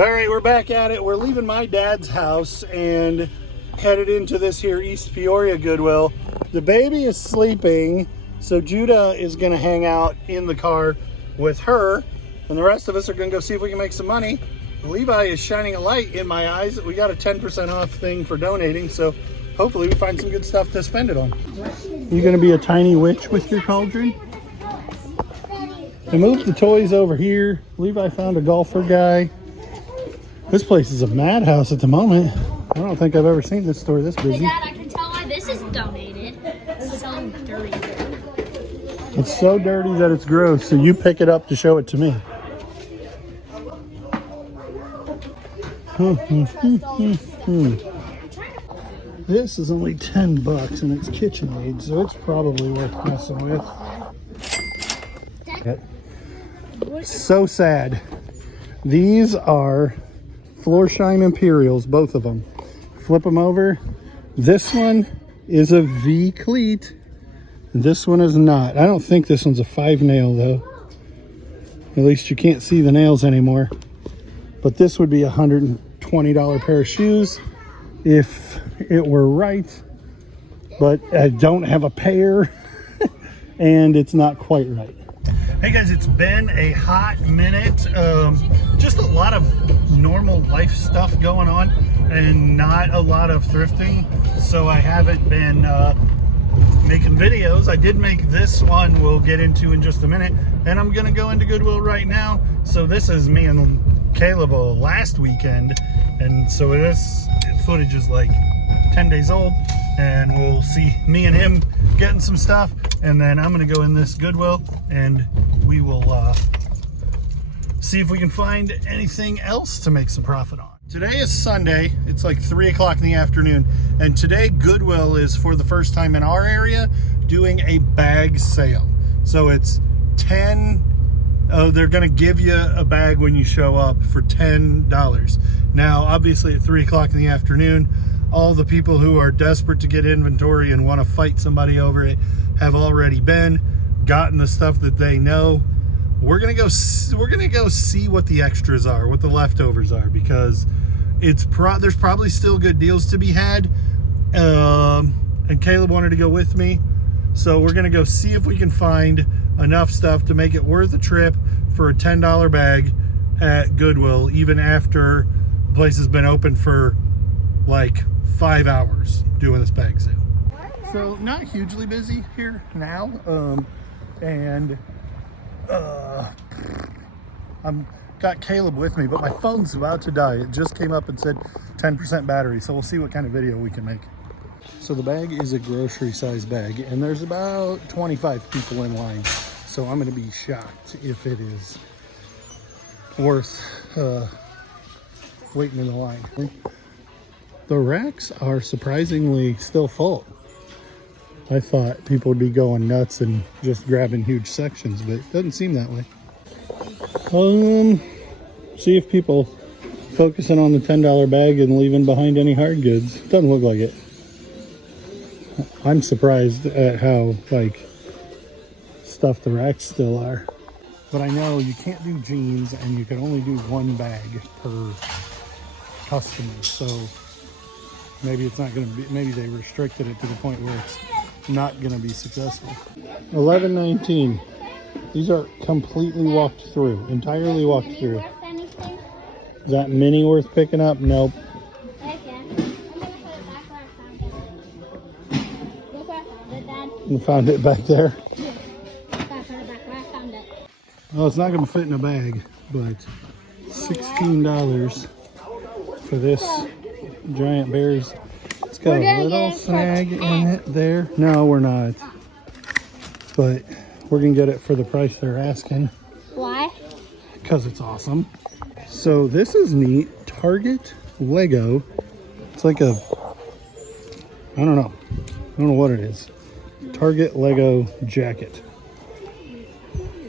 All right, we're back at it. We're leaving my dad's house and headed into this here East Peoria Goodwill. The baby is sleeping, so Judah is gonna hang out in the car with her, and the rest of us are gonna go see if we can make some money. Levi is shining a light in my eyes. We got a 10% off thing for donating, so hopefully we find some good stuff to spend it on. You gonna be a tiny witch with your cauldron? I moved the toys over here. Levi found a golfer guy. This place is a madhouse at the moment. I don't think I've ever seen this store this busy. Hey Dad, I can tell why this is donated. It's so dirty. It's so dirty that it's gross, so you pick it up to show it to me. This is only 10 bucks and it's KitchenAid, so it's probably worth messing with. So sad. These are Florsheim Imperials, both of them. Flip them over. This one is a V cleat. This one is not. I don't think this one's a 5 nail though. At least you can't see the nails anymore. But this would be a $120 pair of shoes if it were right. But I don't have a pair and it's not quite right. Hey guys, it's been a hot minute. Just a lot of normal life stuff going on and not a lot of thrifting. So I haven't been making videos. I did make this one we'll get into in just a minute. And I'm gonna go into Goodwill right now. So this is me and Caleb last weekend. And so this footage is like 10 days old. And we'll see me and him getting some stuff. And then I'm gonna go in this Goodwill and we will see if we can find anything else to make some profit on. Today is Sunday. It's like 3 o'clock in the afternoon. And today Goodwill is, for the first time in our area, doing a bag sale. So it's 10, they're gonna give you a bag when you show up for $10. Now, obviously at 3 o'clock in the afternoon, all the people who are desperate to get inventory and want to fight somebody over it have already gotten the stuff that they know. We're gonna go see what the extras are, what the leftovers are, because there's probably still good deals to be had. And Caleb wanted to go with me, so we're gonna go see if we can find enough stuff to make it worth a trip for a $10 bag at Goodwill, even after the place has been open for like 5 hours doing this bag sale. So not hugely busy here now, and I'm got Caleb with me, but my phone's about to die. It just came up and said 10% battery, so we'll see what kind of video we can make. So the bag is a grocery size bag, and there's about 25 people in line, so I'm gonna be shocked if it is worth waiting in the line. The racks are surprisingly still full. I thought people would be going nuts and just grabbing huge sections, but it doesn't seem that way. See if people focusing on the $10 bag and leaving behind any hard goods. Doesn't look like it. I'm surprised at how like stuffed the racks still are. But I know you can't do jeans and you can only do one bag per customer. So maybe it's not going to be, maybe they restricted it to the point where it's not going to be successful. 11.19. These are completely walked through, entirely walked through. Is that mini worth picking up? Nope. You found it back there? Well, it's not going to fit in a bag, but $16 for this giant bears. It's got a little snag in it there. No, we're not. But we're going to get it for the price they're asking. Why? Because it's awesome. So this is neat. Target Lego. It's like a, I don't know what it is. Target Lego jacket.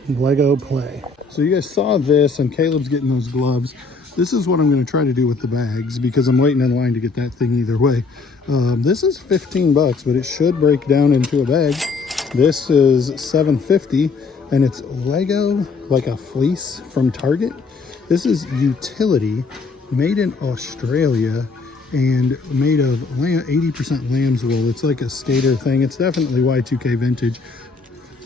Lego play. So you guys saw this, and Caleb's getting those gloves. This is what I'm going to try to do with the bags because I'm waiting in line to get that thing either way. This is 15 bucks, but it should break down into a bag. This is $7.50, and it's Lego, like a fleece from Target. This is utility, made in Australia and made of 80% lamb's wool. It's like a skater thing. It's definitely Y2K vintage.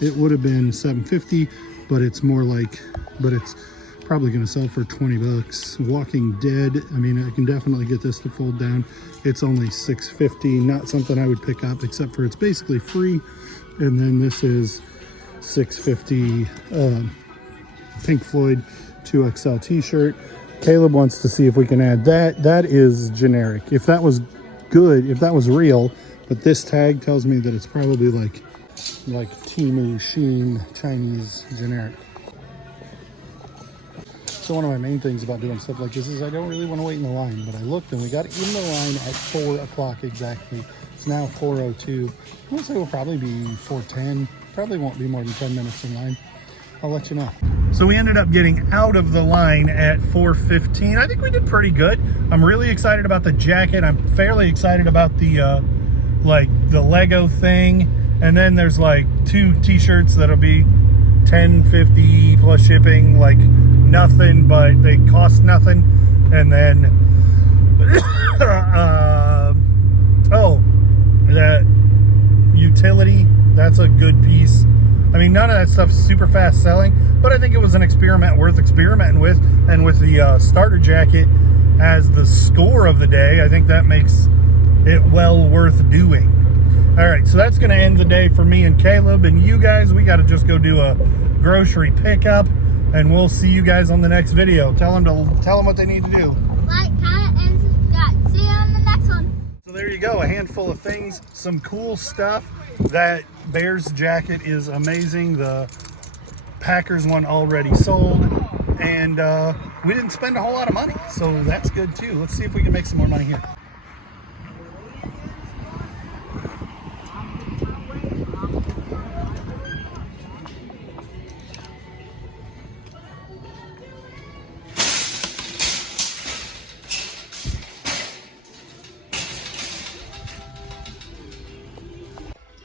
It would have been $750, but it's more like, but it's probably going to sell for 20 bucks. Walking Dead, I mean, I can definitely get this to fold down. It's only $650, not something I would pick up, except for it's basically free. And then this is $650 Pink Floyd 2XL t-shirt. Caleb wants to see if we can add that. That is generic. If that was good, if that was real, but this tag tells me that it's probably like Temu, Shein, Chinese generic. So one of my main things about doing stuff like this is I don't really want to wait in the line, but I looked and we got in the line at 4 o'clock exactly. It's now 4:02. I want to say we'll probably be 4:10. Probably won't be more than 10 minutes in line. I'll let you know. So we ended up getting out of the line at 4:15. I think we did pretty good. I'm really excited about the jacket. I'm fairly excited about the like the Lego thing. And then there's like 2 t-shirts that'll be $10.50 plus shipping, like nothing, but they cost nothing. And then oh, that utility, that's a good piece. I mean, none of that stuff's super fast selling, but I think it was an experiment worth experimenting with. And with the starter jacket as the score of the day, I think that makes it well worth doing. All right, so that's going to end the day for me and Caleb. And you guys, we got to just go do a grocery pickup, and we'll see you guys on the next video. Tell them what they need to do. Like, comment, and subscribe. See you on the next one. So there you go, a handful of things, some cool stuff. That Bears jacket is amazing. The Packers one already sold, and we didn't spend a whole lot of money, so that's good too. Let's see if we can make some more money here.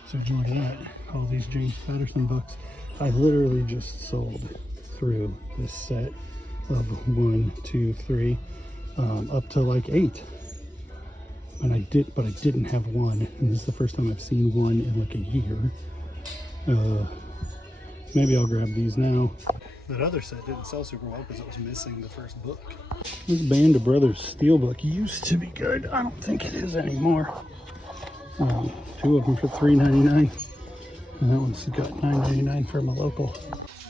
So look at that, all these James Patterson books. I literally just sold through this set of 1, 2, 3, up to like 8. And I didn't have one, and this is the first time I've seen one in like a year. Maybe I'll grab these now. That other set didn't sell super well because it was missing the first book. This Band of Brothers Steelbook used to be good. I don't think it is anymore. 2 of them for $3.99, and that one's got $9.99 from a local.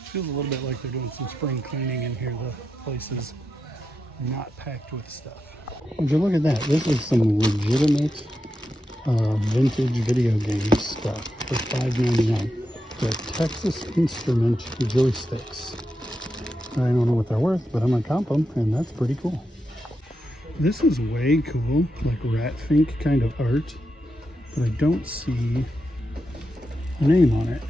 Feels a little bit like they're doing some spring cleaning in here. The place is not packed with stuff. Would you look at that? This is some legitimate vintage video game stuff for $5.99. The Texas Instrument joysticks. I don't know what they're worth, but I'm gonna comp them, and that's pretty cool. This is way cool, like rat fink kind of art, but I don't see a name on it.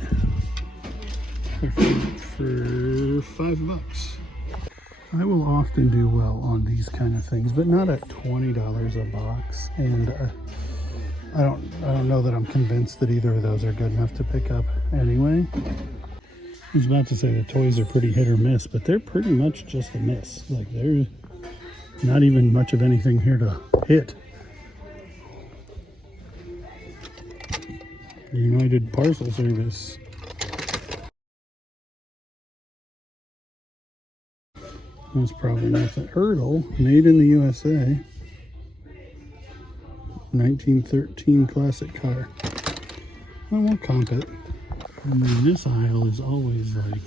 For $5. I will often do well on these kind of things, but not at $20 a box. And I don't know that I'm convinced that either of those are good enough to pick up anyway. I was about to say the toys are pretty hit or miss, but they're pretty much just a miss. Like, there's not even much of anything here to hit. United Parcel Service. That's probably nothing. Hurdle, made in the USA. 1913 classic car. I won't comp it. And then this aisle is always like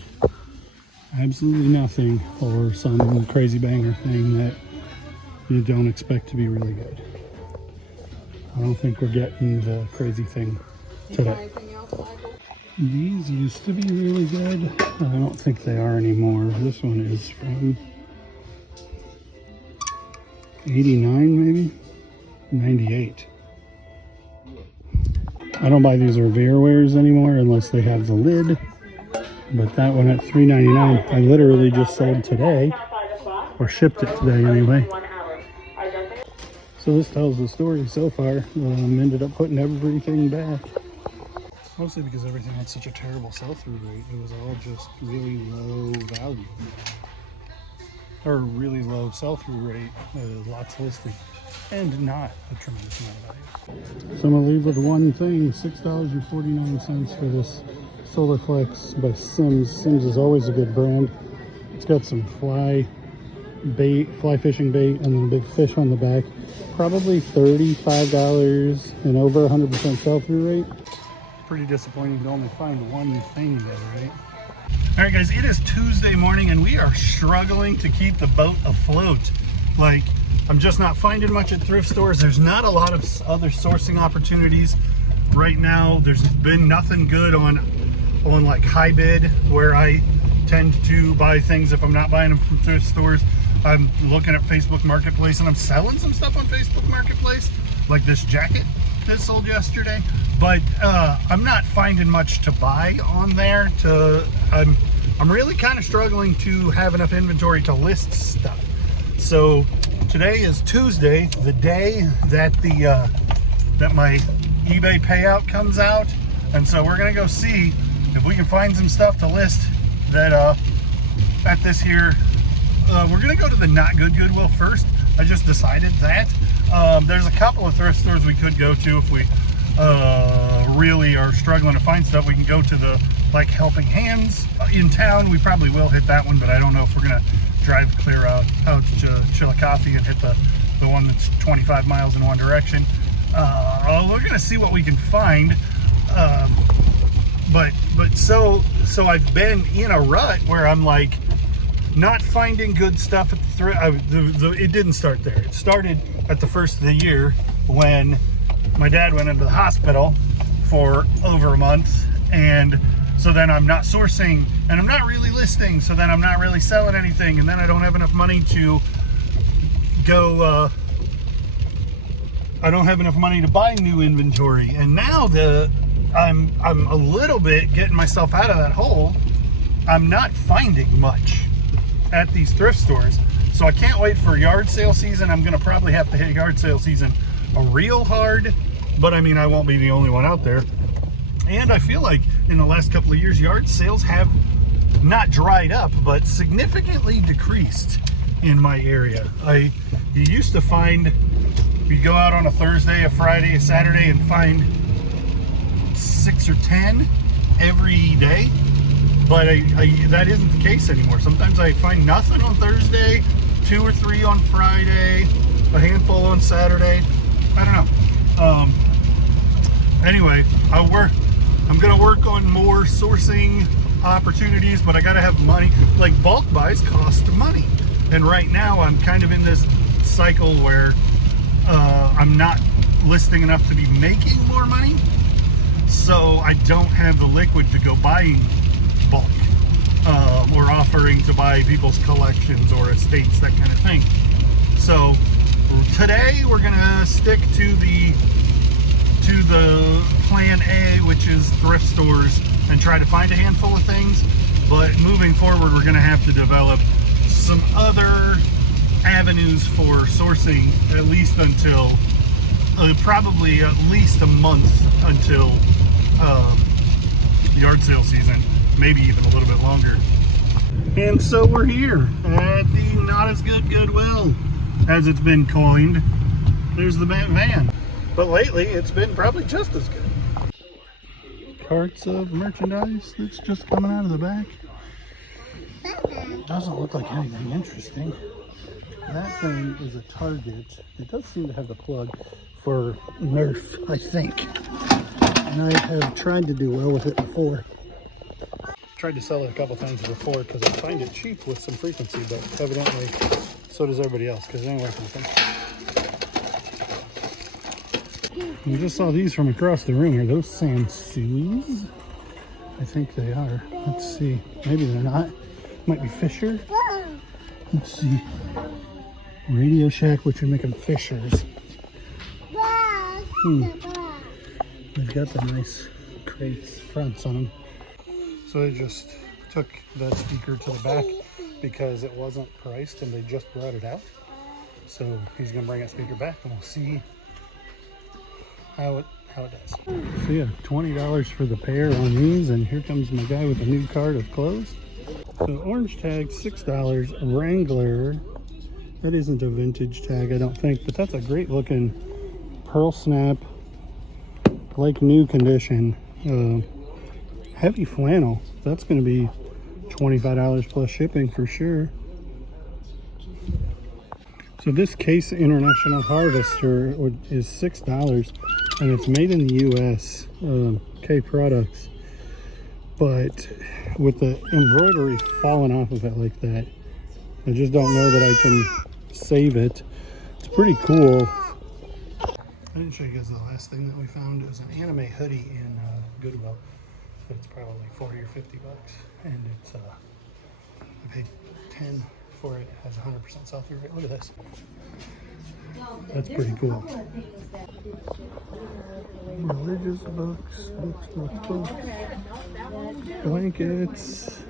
absolutely nothing, or some crazy banger thing that you don't expect to be really good. I don't think we're getting the crazy thing today. These used to be really good. I don't think they are anymore. This one is from 89 maybe? 98. I don't buy these Revere wares anymore unless they have the lid. But that one at $3.99, I literally just sold today, or shipped it today anyway. So this tells the story so far. Ended up putting everything back. Mostly because everything had such a terrible sell-through rate. It was all just really low value. or a really low sell-through rate, lots listed, and not a tremendous amount of value. So I'm gonna leave with one thing: $6.49 for this Solar Flex by Sims. Sims is always a good brand. It's got some fly fishing bait, and then big fish on the back. Probably $35 and over 100% sell-through rate. Pretty disappointing to only find one thing there, right? All right, guys, it is Tuesday morning, and we are struggling to keep the boat afloat. Like, I'm just not finding much at thrift stores. There's not a lot of other sourcing opportunities right now. There's been nothing good on like high bid, where I tend to buy things if I'm not buying them from thrift stores. I'm looking at Facebook Marketplace, and I'm selling some stuff on Facebook Marketplace, like this jacket that sold yesterday. But I'm not finding much to buy on there. I'm really kind of struggling to have enough inventory to list stuff. So today is Tuesday, the day that that my eBay payout comes out, and so we're gonna go see if we can find some stuff to list that at this here. We're gonna go to the not good Goodwill first. I just decided that. There's a couple of thrift stores we could go to if we really are struggling to find stuff. We can go to the like Helping Hands in town. We probably will hit that one, but I don't know if we're gonna drive clear out to Chillicothe and hit the one that's 25 miles in one direction. We're gonna see what we can find. But so I've been in a rut where I'm like not finding good stuff at the thrift. It didn't start there. It started at the first of the year when my dad went into the hospital for over a month, and so then I'm not sourcing and I'm not really listing, so then I'm not really selling anything, and then I don't have enough money to go I don't have enough money to buy new inventory. And now I'm a little bit getting myself out of that hole. I'm not finding much at these thrift stores, so I can't wait for yard sale season. I'm gonna probably have to hit yard sale season real hard, but I mean, I won't be the only one out there. And I feel like in the last couple of years, yard sales have not dried up, but significantly decreased in my area. You used to find, you'd go out on a Thursday, a Friday, a Saturday, and find 6 or 10 every day. But that isn't the case anymore. Sometimes I find nothing on Thursday, 2 or 3 on Friday, a handful on Saturday. I don't know. Anyway, I'm gonna work on more sourcing opportunities, but I gotta have money. Like, bulk buys cost money, and right now I'm kind of in this cycle where I'm not listing enough to be making more money, so I don't have the liquid to go buying bulk or offering to buy people's collections or estates, that kind of thing. So today we're gonna stick to the plan A, which is thrift stores, and try to find a handful of things. But moving forward, we're gonna have to develop some other avenues for sourcing, at least until probably at least a month until yard sale season, maybe even a little bit longer. And so we're here at the not as good Goodwill, as it's been coined. There's the van, but lately it's been probably just as good. Carts of merchandise that's just coming out of the back. Doesn't look like anything interesting. That thing is a Target. It does seem to have the plug for Nerf, I think. And I have tried to do well with it before. Tried to sell it a couple times before because I find it cheap with some frequency, but evidently so does everybody else because it ain't worth nothing. We just saw these from across the room. Are those Sansuis? I think they are. Let's see. Maybe they're not. Might be Fisher. Let's see. Radio Shack, which are making Fishers. They've got the nice crates fronts on them. So they just took that speaker to the back because it wasn't priced and they just brought it out. So he's gonna bring that speaker back and we'll see how it does. So yeah, $20 for the pair on these, and here comes my guy with a new cart of clothes. So orange tag, $6. Wrangler. That isn't a vintage tag, I don't think, but that's a great looking pearl snap, like new condition. Heavy flannel. That's going to be $25 plus shipping for sure. So this Case International Harvester is $6, and it's made in the U.S. K products. But with the embroidery falling off of it like that, I just don't know that I can save it. It's pretty cool. I didn't show you guys the last thing that we found. It was an anime hoodie in Goodwill. But it's probably 40 or 50 bucks, and it's I paid 10 for it. It has 100% sell-through rate. Look at this. That's pretty cool. Religious books, books. Blankets.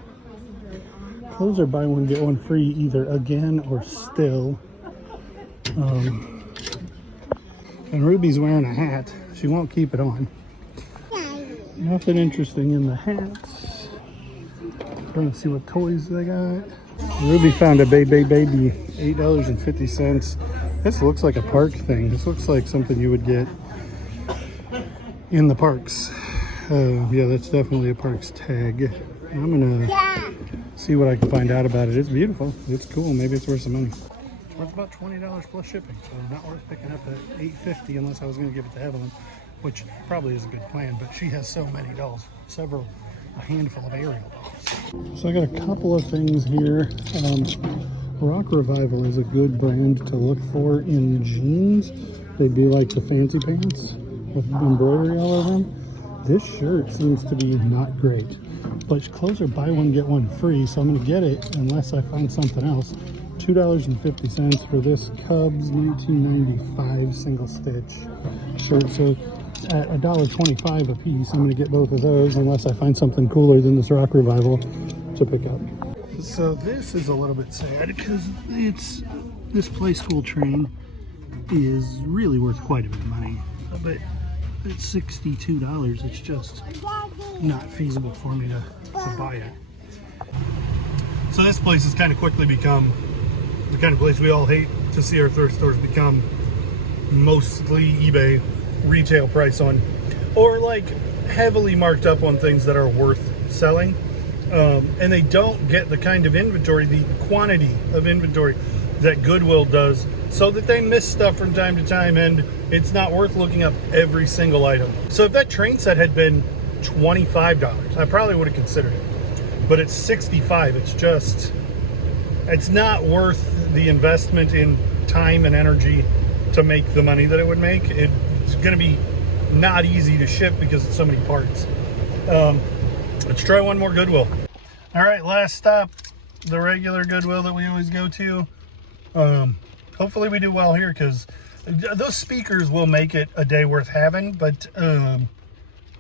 Clothes are buy one get one free, either again or still. And Ruby's wearing a hat. She won't keep it on. Nothing interesting in the hats. Trying to see what toys they got. Ruby found a baby, $8.50. This looks like a park thing. This looks like something you would get in the parks. Yeah, that's definitely a parks tag. I'm gonna see what I can find out about it. It's beautiful. It's cool. Maybe it's worth some money. It's worth about $20 plus shipping, so not worth picking up at $8.50 unless I was going to give it to Evelyn, which probably is a good plan. But she has so many dolls, a handful of Ariel dolls. So I got a couple of things here. Rock Revival is a good brand to look for in jeans. They'd be like the fancy pants with embroidery all over them. This shirt seems to be not great, but clothes are buy one get one free, so I'm going to get it unless I find something else. $2.50 for this Cubs 1995 single stitch shirt. So at $1.25 a piece, I'm going to get both of those unless I find something cooler than this Rock Revival to pick up. So this is a little bit sad because this Play School train is really worth quite a bit of money, but it's $62. It's just not feasible for me to buy it. So this place has kind of quickly become the kind of place we all hate to see our thrift stores become. Mostly eBay retail price on, or like heavily marked up on things that are worth selling. And they don't get the kind of inventory, the quantity of inventory that Goodwill does, so that they miss stuff from time to time, and it's not worth looking up every single item. So if that train set had been $25, I probably would have considered it. But it's $65. It's not worth the investment in time and energy to make the money that it would make. It's going to be not easy to ship because it's so many parts. Let's try one more Goodwill. All right, last stop, the regular Goodwill that we always go to. Hopefully we do well here, because those speakers will make it a day worth having, but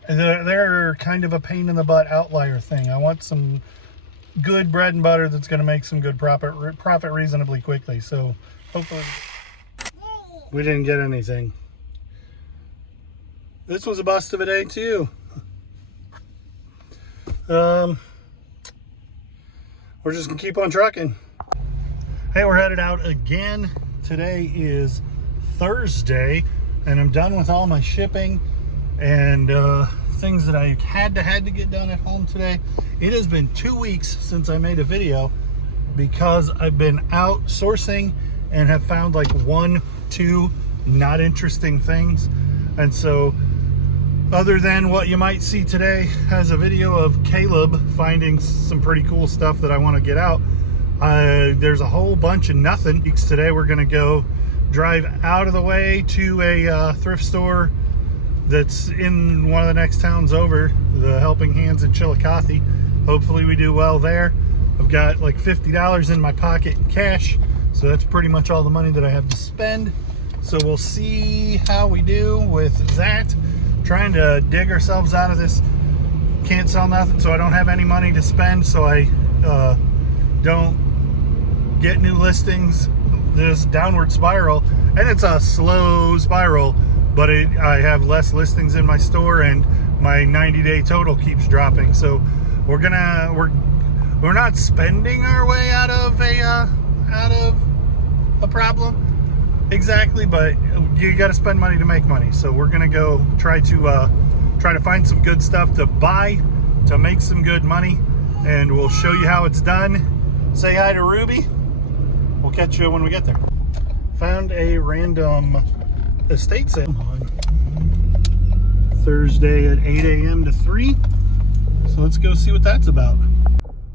they're kind of a pain in the butt outlier thing. I want some good bread and butter that's going to make some good profit reasonably quickly. So hopefully we didn't get anything. This was a bust of a day too. We're just gonna keep on trucking. Hey, we're headed out again. Today is Thursday, and I'm done with all my shipping and things that I had to get done at home today. It has been 2 weeks since I made a video because I've been out sourcing and have found like 1-2 not interesting things. And so other than what you might see today as a video of Caleb finding some pretty cool stuff that I want to get out, there's a whole bunch of nothing. Today we're going to go drive out of the way to a thrift store that's in one of the next towns over, the Helping Hands in Chillicothe. Hopefully we do well there. I've got like $50 in my pocket in cash, so that's pretty much all the money that I have to spend. So we'll see how we do with that. Trying to dig ourselves out of this can't sell nothing, so I don't have any money to spend, so I don't get new listings. This downward spiral, and it's a slow spiral, but I have less listings in my store, and my 90-day total keeps dropping. So we're we're not spending our way out of a problem exactly, but you got to spend money to make money. So we're gonna go try to find some good stuff to buy to make some good money, and we'll show you how it's done. Say hi to Ruby. We'll catch you when we get there. Found a random estate sale on Thursday at 8 a.m. to 3. So let's go see what that's about.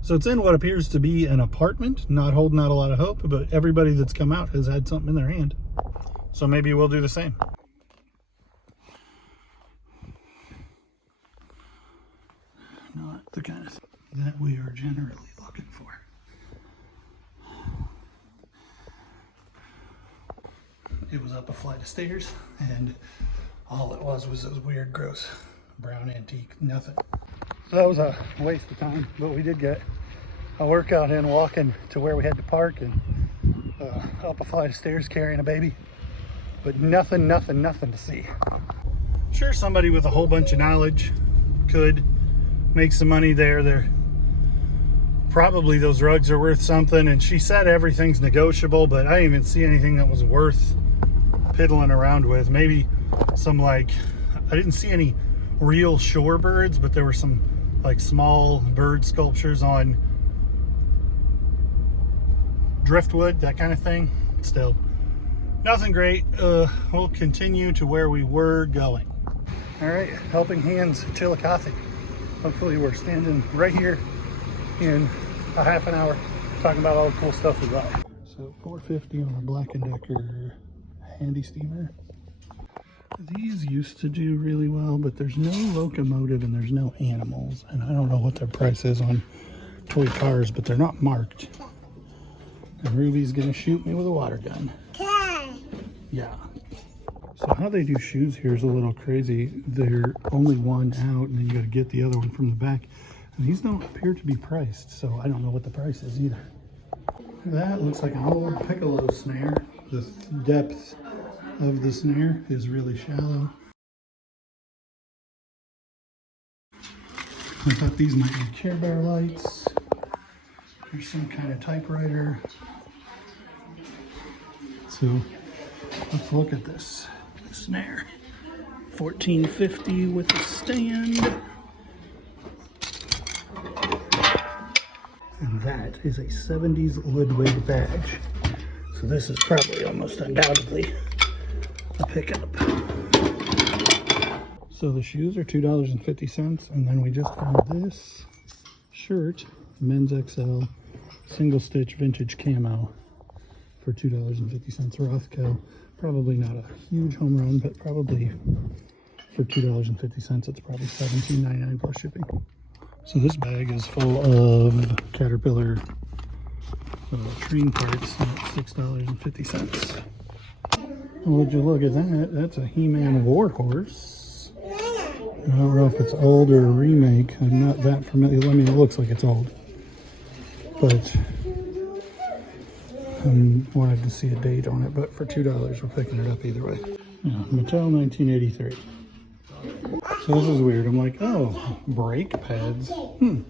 So it's in what appears to be an apartment, not holding out a lot of hope, but everybody that's come out has had something in their hand. So maybe we'll do the same. Not the kind of thing that we are generally looking for. It was up a flight of stairs, and all it was those weird, gross brown antique, nothing. So that was a waste of time, but we did get a workout in walking to where we had to park, and up a flight of stairs carrying a baby, but nothing to see. Sure, somebody with a whole bunch of knowledge could make some money there. They're probably, those rugs are worth something, and she said everything's negotiable, but I didn't even see anything that was worth piddling around with. Maybe some, like, I didn't see any real shorebirds, but there were some like small bird sculptures on driftwood, that kind of thing. Still nothing great. We'll continue to where we were going. All right, helping hands Chillicothe. Hopefully we're standing right here in a half an hour talking about all the cool stuff we got. So $4.50 on a Black & Decker handy steamer. These used to do really well, but there's no locomotive and there's no animals, and I don't know what their price is on toy cars, but they're not marked. And Ruby's gonna shoot me with a water gun. Yeah. So how they do shoes here is a little crazy. They're only one out, and then you got to get the other one from the back. And these don't appear to be priced, so I don't know what the price is either. That looks like an old piccolo snare. The depth of the snare is really shallow. I thought these might be Care Bear lights. There's some kind of typewriter. So let's look at this snare. $14.50 with a stand. And that is a 70s Ludwig badge. So this is probably almost undoubtedly a pickup. So the shoes are $2.50, and then we just found this shirt, men's XL, single stitch vintage camo for $2.50 Rothco. Probably not a huge home run, but probably for $2.50 it's probably $17.99 plus shipping. So this bag is full of Caterpillar train parts at $6.50. Would you look at that? That's a He-Man Warhorse. I don't know if it's old or a remake. I'm not that familiar. I mean, it looks like it's old, but I wanted to see a date on it. But for $2, we're picking it up either way. Yeah, Mattel 1983. So this is weird. I'm like, oh, brake pads. I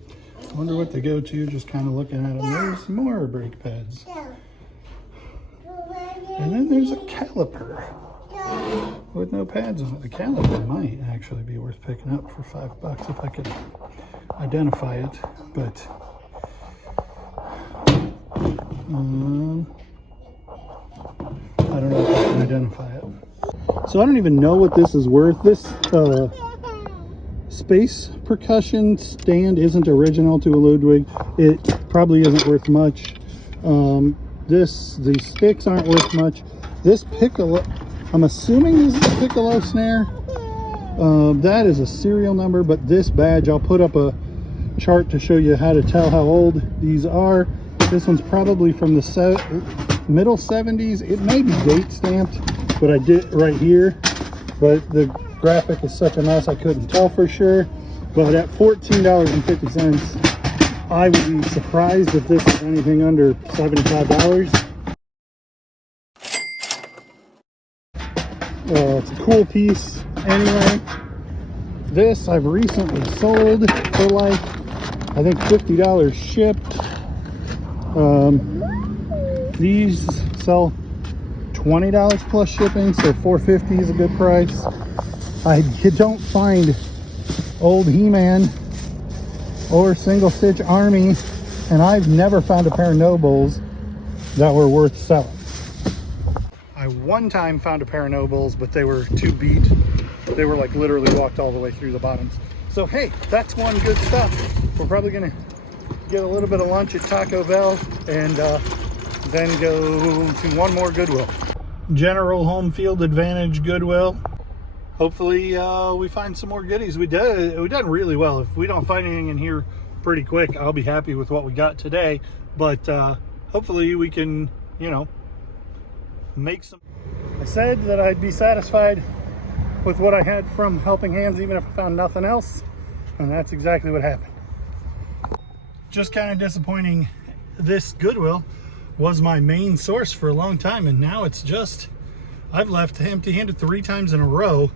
wonder what they go to. Just kind of looking at them. There's more brake pads. And then there's a caliper with no pads on it. The caliper might actually be worth picking up for $5 if I could identify it, but I don't know if I can identify it. So I don't even know what this is worth. This space percussion stand isn't original to a Ludwig. It probably isn't worth much. These sticks aren't worth much. This piccolo, I'm assuming this is a piccolo snare. That is a serial number, but this badge, I'll put up a chart to show you how to tell how old these are. This one's probably from the middle 70s. It may be date stamped, but I did right here. But the graphic is such a mess I couldn't tell for sure. But at $14.50, I would be surprised if this is anything under $75. It's a cool piece. Anyway, this I've recently sold for like I think $50 shipped. These sell $20 plus shipping, so $4.50 is a good price. You don't find old He-Man or single stitch Army, and I've never found a pair of Nobles that were worth selling. I one time found a pair of Nobles, but they were too beat. They were like literally walked all the way through the bottoms. So hey, that's one good stuff. We're probably gonna get a little bit of lunch at Taco Bell and then go to one more Goodwill. General Home Field Advantage Goodwill. Hopefully we find some more goodies. We done really well. If we don't find anything in here pretty quick, I'll be happy with what we got today. But hopefully we can, you know, make some. I said that I'd be satisfied with what I had from Helping Hands, even if I found nothing else, and that's exactly what happened. Just kind of disappointing. This Goodwill was my main source for a long time, and now it's just, I've left empty-handed 3 times in a row,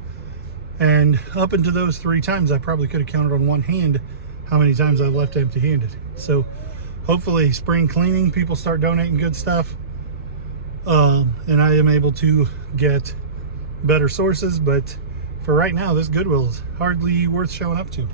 and up into those 3 times I probably could have counted on one hand how many times I've left empty-handed. So hopefully spring cleaning, people start donating good stuff, and I am able to get better sources. But for right now, this Goodwill is hardly worth showing up to.